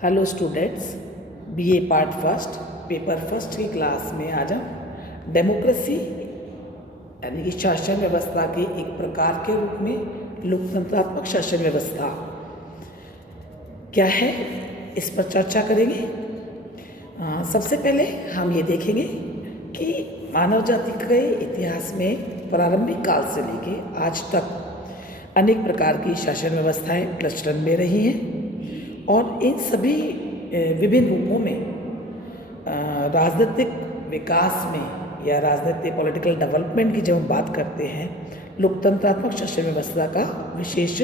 Hello students, BA part first paper first की class में आज हम डेमोक्रेसी यानी कि शासन व्यवस्था के एक प्रकार के रूप में लोकतंत्रात्मक शासन व्यवस्था क्या है, इस पर चर्चा करेंगे। सबसे पहले हम ये देखेंगे कि मानव जाति के इतिहास में प्रारंभिक काल से लेके आज तक अनेक प्रकार की शासन व्यवस्थाएं प्रचलन में रही हैं और इन सभी विभिन्न रूपों में राजनीतिक विकास में या राजनीतिक पॉलिटिकल डेवलपमेंट की जब हम बात करते हैं, लोकतंत्रात्मक शासन व्यवस्था का विशेष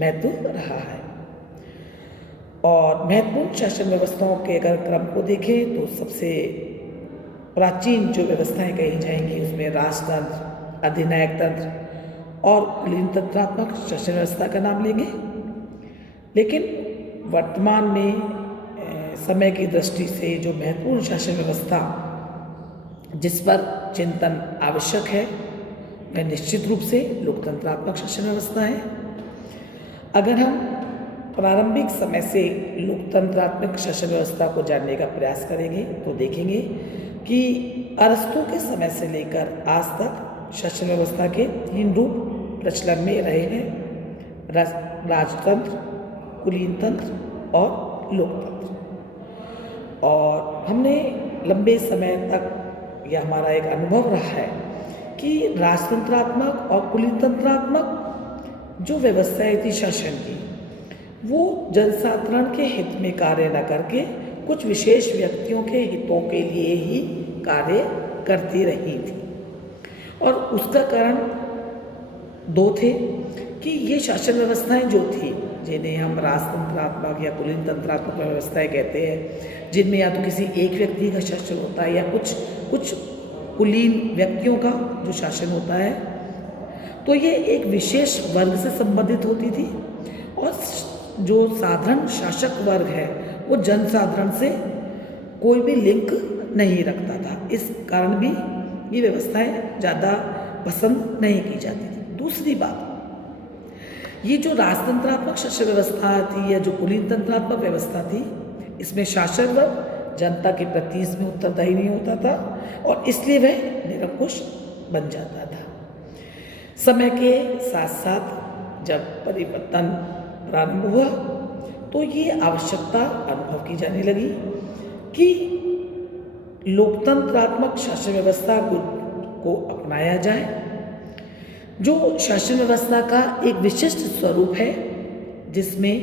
महत्व रहा है। और महत्वपूर्ण शासन व्यवस्थाओं के अगर क्रम को देखें तो सबसे प्राचीन जो व्यवस्थाएं कही जाएंगी उसमें राजतंत्र, अधिनायक तंत्र और कुलीन तंत्रात्मक शासन व्यवस्था का नाम लेंगे। लेकिन वर्तमान में समय की दृष्टि से जो महत्वपूर्ण शासन व्यवस्था जिस पर चिंतन आवश्यक है वह निश्चित रूप से लोकतंत्रात्मक शासन व्यवस्था है। अगर हम प्रारंभिक समय से लोकतंत्रात्मक शासन व्यवस्था को जानने का प्रयास करेंगे तो देखेंगे कि अरस्तु के समय से लेकर आज तक शासन व्यवस्था के 3 रूप प्रचलन में रहे हैं: राजतंत्र, कुलीन तंत्र और लोकतंत्र। और हमने लंबे समय तक यह हमारा एक अनुभव रहा है कि राजतंत्रात्मक और कुलीन तंत्रात्मक जो व्यवस्थाएं थी शासन की, वो जनसाधारण के हित में कार्य न करके कुछ विशेष व्यक्तियों के हितों के लिए ही कार्य करती रही थी। और उसका कारण 2 थे कि ये शासन व्यवस्थाएं जो थी, जिन्हें हम राजतंत्रात्मक या कुलीन तंत्रात्मक व्यवस्थाएं कहते हैं, जिनमें या तो किसी एक व्यक्ति का शासन होता है या कुछ कुलीन व्यक्तियों का जो शासन होता है, तो ये एक विशेष वर्ग से संबंधित होती थी। और जो साधारण शासक वर्ग है वो जनसाधारण से कोई भी लिंक नहीं रखता था। इस कारण भी ये व्यवस्थाएं ज़्यादा पसंद नहीं की जाती थी। दूसरी बात, ये जो राजतंत्रात्मक शासन व्यवस्था थी या जो कुलीन तंत्रात्मक व्यवस्था थी, इसमें शासक वर्ग जनता के प्रति इसमें उत्तरदायी नहीं होता था और इसलिए वह निरंकुश बन जाता था। समय के साथ साथ जब परिवर्तन प्रारंभ हुआ तो ये आवश्यकता अनुभव की जाने लगी कि लोकतंत्रात्मक शासन व्यवस्था को अपनाया जाए, जो शासन व्यवस्था का एक विशिष्ट स्वरूप है जिसमें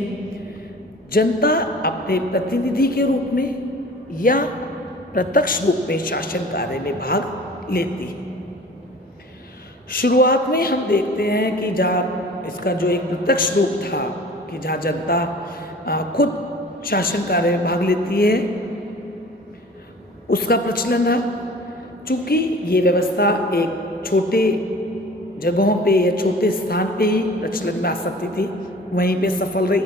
जनता अपने प्रतिनिधि के रूप में या प्रत्यक्ष रूप में शासन कार्य में भाग लेती है। शुरुआत में हम देखते हैं कि जहाँ इसका जो एक प्रत्यक्ष रूप था कि जहाँ जनता खुद शासन कार्य में भाग लेती है, उसका प्रचलन रहा। चूँकि ये व्यवस्था एक छोटे जगहों पे या छोटे स्थान पे ही प्रचलन में आ सकती थी, वहीं पे सफल रही।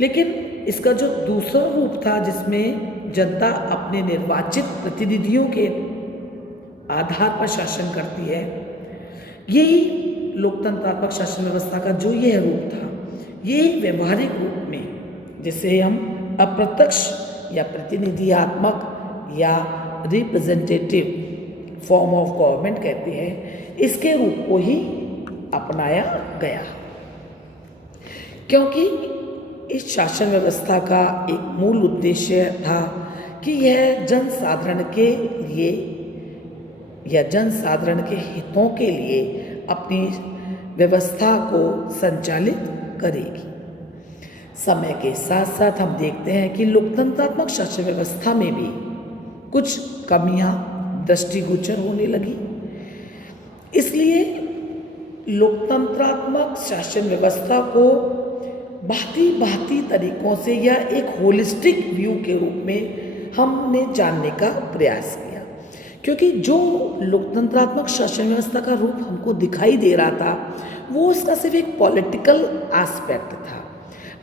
लेकिन इसका जो दूसरा रूप था जिसमें जनता अपने निर्वाचित प्रतिनिधियों के आधार पर शासन करती है, यही लोकतंत्रात्मक शासन व्यवस्था का जो यह रूप था, ये व्यवहारिक रूप में जिसे हम अप्रत्यक्ष या प्रतिनिधियात्मक या रिप्रेजेंटेटिव फॉर्म ऑफ गवर्नमेंट कहते हैं, इसके रूप को ही अपनाया गया। क्योंकि इस शासन व्यवस्था का एक मूल उद्देश्य था कि यह जनसाधारण के लिए या जनसाधारण के हितों के लिए अपनी व्यवस्था को संचालित करेगी। समय के साथ साथ हम देखते हैं कि लोकतंत्रात्मक शासन व्यवस्था में भी कुछ कमियां दृष्टिगोचर होने लगी। इसलिए लोकतंत्रात्मक शासन व्यवस्था को भांति तरीकों से या एक होलिस्टिक व्यू के रूप में हमने जानने का प्रयास किया, क्योंकि जो लोकतंत्रात्मक शासन व्यवस्था का रूप हमको दिखाई दे रहा था वो इसका सिर्फ एक पॉलिटिकल एस्पेक्ट था।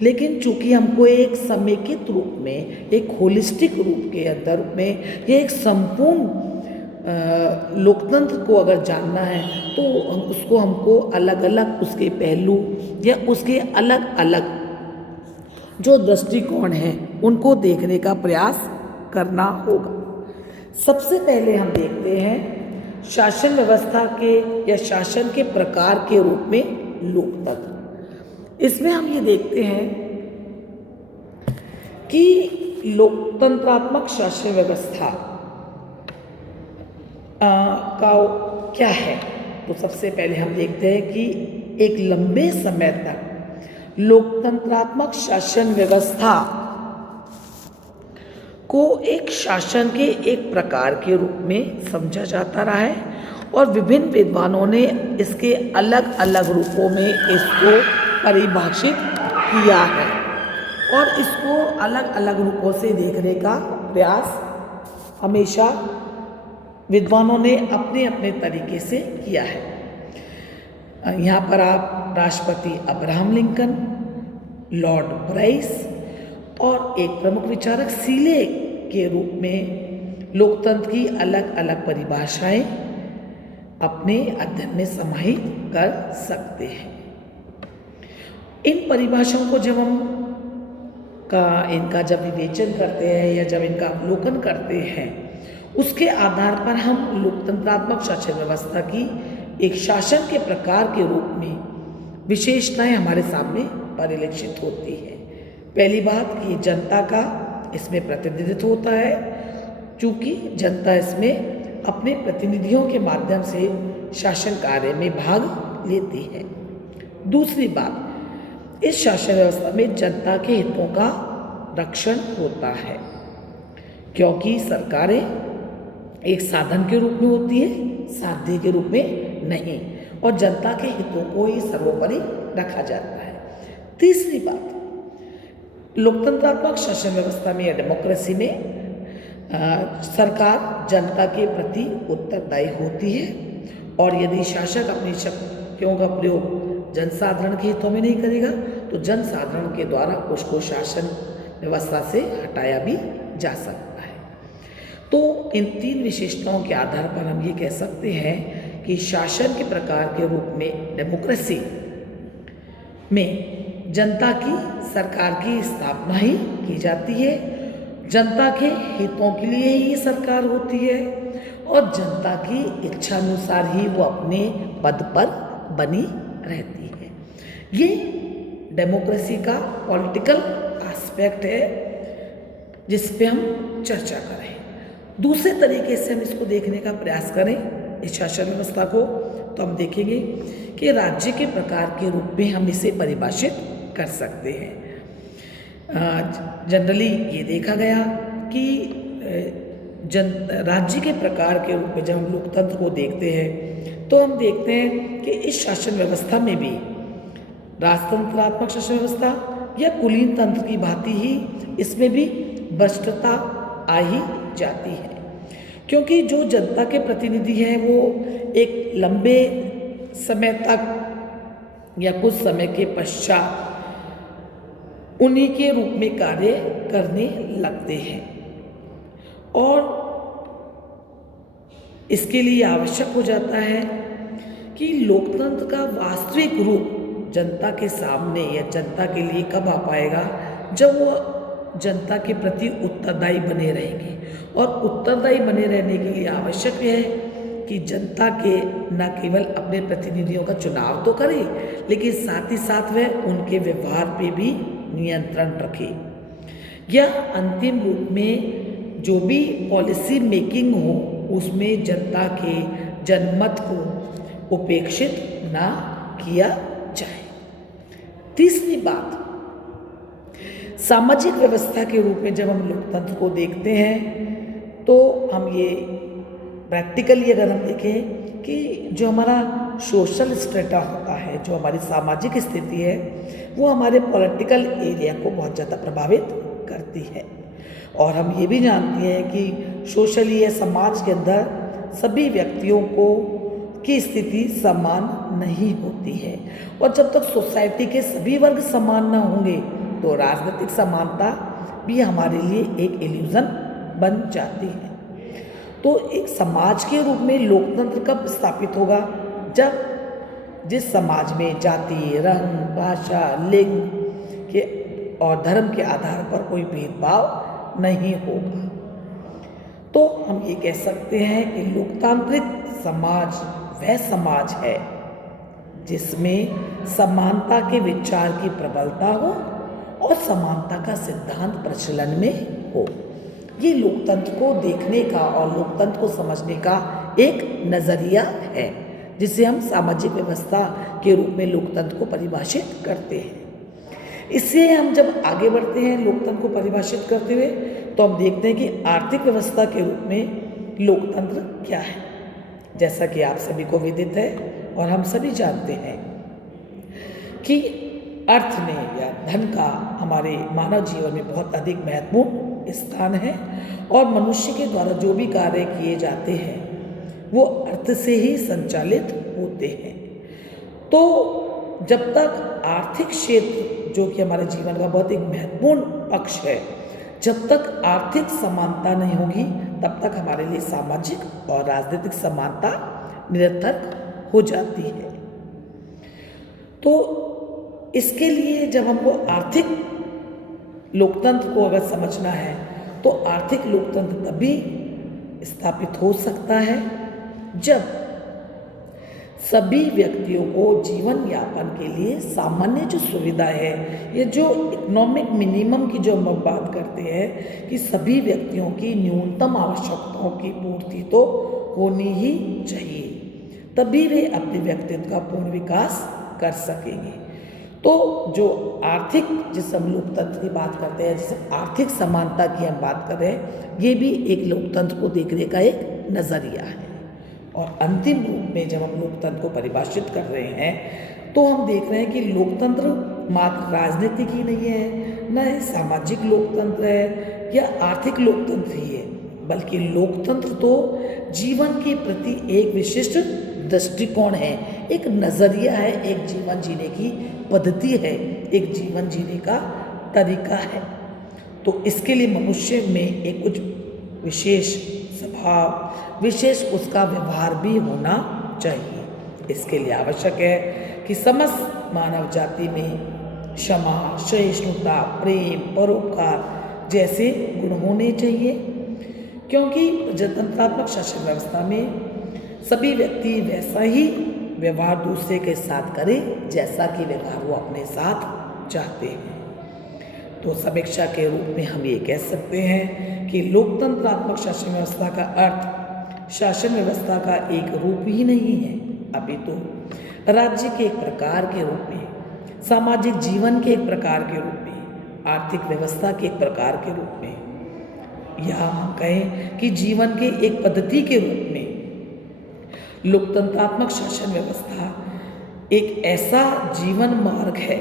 लेकिन चूंकि हमको एक समेकित रूप में, एक होलिस्टिक रूप के अंदर में ये एक संपूर्ण लोकतंत्र को अगर जानना है तो उसको हमको अलग अलग उसके पहलू या उसके अलग अलग जो दृष्टिकोण हैं उनको देखने का प्रयास करना होगा। सबसे पहले हम देखते हैं शासन व्यवस्था के या शासन के प्रकार के रूप में लोकतंत्र। इसमें हम ये देखते हैं कि लोकतंत्रात्मक शासन व्यवस्था का क्या है। तो सबसे पहले हम देखते हैं कि एक लंबे समय तक लोकतंत्रात्मक शासन व्यवस्था को एक शासन के एक प्रकार के रूप में समझा जाता रहा है और विभिन्न विद्वानों ने इसके अलग अलग रूपों में इसको परिभाषित किया है और इसको अलग अलग रूपों से देखने का प्रयास हमेशा विद्वानों ने अपने अपने तरीके से किया है। यहाँ पर आप राष्ट्रपति अब्राहम लिंकन, लॉर्ड ब्राइस और एक प्रमुख विचारक सीले के रूप में लोकतंत्र की अलग अलग परिभाषाएं अपने अध्ययन में समाहित कर सकते हैं। इन परिभाषाओं को जब हम इनका जब विवेचन करते हैं या जब इनका अवलोकन करते हैं, उसके आधार पर हम लोकतंत्रात्मक शासन व्यवस्था की एक शासन के प्रकार के रूप में विशेषताएं हमारे सामने परिलक्षित होती है। पहली बात कि जनता का इसमें प्रतिनिधित्व होता है, चूँकि जनता इसमें अपने प्रतिनिधियों के माध्यम से शासन कार्य में भाग लेती है। दूसरी बात, इस शासन व्यवस्था में जनता के हितों का रक्षण होता है, क्योंकि सरकारें एक साधन के रूप में होती है, साध्य के रूप में नहीं, और जनता के हितों को ही सर्वोपरि रखा जाता है। तीसरी बात, लोकतंत्रात्मक शासन व्यवस्था में या डेमोक्रेसी में सरकार जनता के प्रति उत्तरदायी होती है और यदि शासक अपनी शक्तियों का प्रयोग जनसाधारण के हितों में नहीं करेगा तो जनसाधारण के द्वारा उसको शासन व्यवस्था से हटाया भी जा सकता है। तो इन तीन विशेषताओं के आधार पर हम ये कह सकते हैं कि शासन के प्रकार के रूप में डेमोक्रेसी में जनता की सरकार की स्थापना ही की जाती है, जनता के हितों के लिए ही सरकार होती है और जनता की इच्छानुसार ही वो अपने पद पर बनी रहती है। ये डेमोक्रेसी का पॉलिटिकल एस्पेक्ट है जिस पे हम चर्चा करें। दूसरे तरीके से हम इसको देखने का प्रयास करें इस शासन व्यवस्था को, तो हम देखेंगे कि राज्य के प्रकार के रूप में हम इसे परिभाषित कर सकते हैं। जनरली ये देखा गया कि राज्य के प्रकार के रूप में जब हम लोकतंत्र को देखते हैं तो हम देखते हैं कि इस शासन व्यवस्था में भी राजतंत्रात्मक शासन व्यवस्था या कुलीन तंत्र की भांति ही इसमें भी भ्रष्टता आ ही जाती है, क्योंकि जो जनता के प्रतिनिधि हैं वो एक लंबे समय तक या कुछ समय के पश्चात उन्हीं के रूप में कार्य करने लगते हैं और इसके लिए आवश्यक हो जाता है कि लोकतंत्र का वास्तविक रूप जनता के सामने या जनता के लिए कब आ पाएगा, जब वो जनता के प्रति उत्तरदायी बने रहेंगे। और उत्तरदायी बने रहने के लिए आवश्यक है कि जनता के न केवल अपने प्रतिनिधियों का चुनाव तो करे, लेकिन साथ ही साथ वह उनके व्यवहार पे भी नियंत्रण रखे या अंतिम रूप में जो भी पॉलिसी मेकिंग हो उसमें जनता के जनमत को उपेक्षित ना किया जाए। तीसरी बात, सामाजिक व्यवस्था के रूप में जब हम लोकतंत्र को देखते हैं तो हम ये प्रैक्टिकली अगर हम देखें कि जो हमारा सोशल स्टेटा होता है, जो हमारी सामाजिक स्थिति है, वो हमारे पॉलिटिकल एरिया को बहुत ज़्यादा प्रभावित करती है। और हम ये भी जानते हैं कि सोशली या समाज के अंदर सभी व्यक्तियों को की स्थिति समान नहीं होती है और जब तक सोसाइटी के सभी वर्ग समान न होंगे तो राजनीतिक समानता भी हमारे लिए एक इल्यूजन बन जाती है। तो एक समाज के रूप में लोकतंत्र कब स्थापित होगा, जब जिस समाज में जाति, रंग, भाषा, लिंग के और धर्म के आधार पर कोई भेदभाव नहीं होगा। तो हम ये कह सकते हैं कि लोकतांत्रिक समाज वह समाज है जिसमें समानता के विचार की प्रबलता हो और समानता का सिद्धांत प्रचलन में हो। ये लोकतंत्र को देखने का और लोकतंत्र को समझने का एक नज़रिया है जिसे हम सामाजिक व्यवस्था के रूप में लोकतंत्र को परिभाषित करते हैं। इससे हम जब आगे बढ़ते हैं लोकतंत्र को परिभाषित करते हुए तो हम देखते हैं कि आर्थिक व्यवस्था के रूप में लोकतंत्र क्या है। जैसा कि आप सभी को विदित है और हम सभी जानते हैं कि अर्थ ने या धन का हमारे मानव जीवन में बहुत अधिक महत्वपूर्ण स्थान है और मनुष्य के द्वारा जो भी कार्य किए जाते हैं वो अर्थ से ही संचालित होते हैं। तो जब तक आर्थिक क्षेत्र जो कि हमारे जीवन का बहुत एक महत्वपूर्ण पक्ष है, जब तक आर्थिक समानता नहीं होगी तब तक हमारे लिए सामाजिक और राजनीतिक समानता निरर्थक हो जाती है। तो इसके लिए जब हमको आर्थिक लोकतंत्र को अगर समझना है तो आर्थिक लोकतंत्र तभी स्थापित हो सकता है जब सभी व्यक्तियों को जीवन यापन के लिए सामान्य जो सुविधा है, ये जो इकोनॉमिक मिनिमम की जो हम बात करते हैं कि सभी व्यक्तियों की न्यूनतम आवश्यकताओं की पूर्ति तो होनी ही चाहिए, तभी वे अपने व्यक्तित्व का पूर्ण विकास कर सकेंगे। तो जो आर्थिक जिस हम लोकतंत्र की बात करते हैं, जिस आर्थिक समानता की हम बात कर रहे हैं, ये भी एक लोकतंत्र को देखने का एक नज़रिया है। और अंतिम रूप में जब हम लोकतंत्र को परिभाषित कर रहे हैं तो हम देख रहे हैं कि लोकतंत्र मात्र राजनीतिक ही नहीं है, न सामाजिक लोकतंत्र है या आर्थिक लोकतंत्र ही है, बल्कि लोकतंत्र तो जीवन के प्रति एक विशिष्ट दृष्टिकोण है, एक नज़रिया है, एक जीवन जीने की पद्धति है, एक जीवन जीने का तरीका है। तो इसके लिए मनुष्य में एक कुछ विशेष स्वभाव, विशेष उसका व्यवहार भी होना चाहिए। इसके लिए आवश्यक है कि समस्त मानव जाति में क्षमा, सहिष्णुता, प्रेम, परोपकार जैसे गुण होने चाहिए, क्योंकि प्रजातंत्रात्मक शासन व्यवस्था में सभी व्यक्ति वैसा ही व्यवहार दूसरे के साथ करें जैसा कि व्यवहार वो अपने साथ चाहते हैं। तो समीक्षा के रूप में हम ये कह सकते हैं कि लोकतंत्रात्मक शासन व्यवस्था का अर्थ शासन व्यवस्था का एक रूप ही नहीं है, अपितु राज्य के एक प्रकार के रूप में, सामाजिक जीवन के एक प्रकार के रूप में, आर्थिक व्यवस्था के एक प्रकार के रूप में, या हम कहें कि जीवन के एक पद्धति के रूप में लोकतंत्रात्मक शासन व्यवस्था एक ऐसा जीवन मार्ग है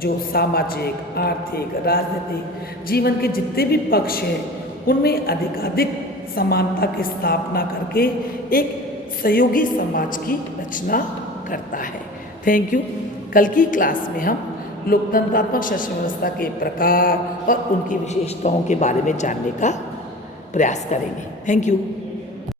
जो सामाजिक, आर्थिक, राजनीतिक जीवन के जितने भी पक्ष हैं उनमें अधिकाधिक समानता की स्थापना करके एक सहयोगी समाज की रचना करता है। Thank you. कल की क्लास में हम लोकतंत्रात्मक शासन व्यवस्था के प्रकार और उनकी विशेषताओं के बारे में जानने का प्रयास करेंगे। Thank you.